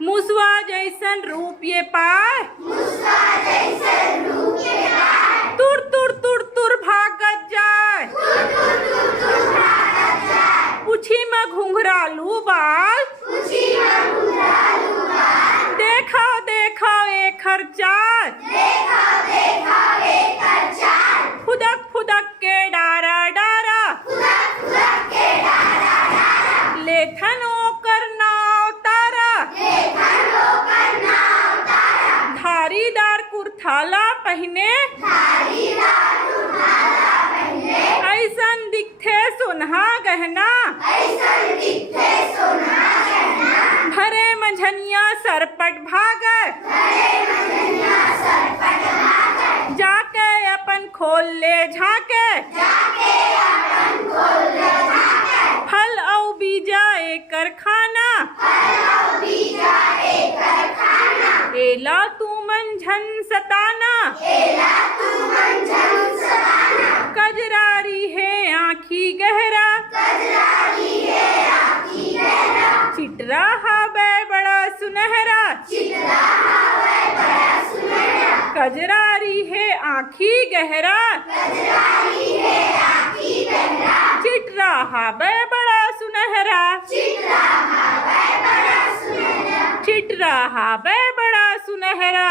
मुसवा जैसन रूप ये पाए, तुर तुर तुर तुर भागत जाए, पूछी में घुंघरालू बाल, देखा देखा एकर चाल, फुदक फुदक के डारा डारा, लेथन ओकर नाव तारा, धारीदार कुर्थाला पहने, ऐसन दिखथे सोनहा गहना, भरे मंझनिया सरपट भागे, जाके अपन खोल ले झाके, फल औ बीजा एकर खाना, एला तू मन झन सताना, कजरारी है आँखी गहरा, चिटरा हावे बड़ा सुनहरा, कजरारी है आँखी गहरा, चिटरा हावे बड़ा सुनहरा, चिटरा हावे बड़ा सुनहरा।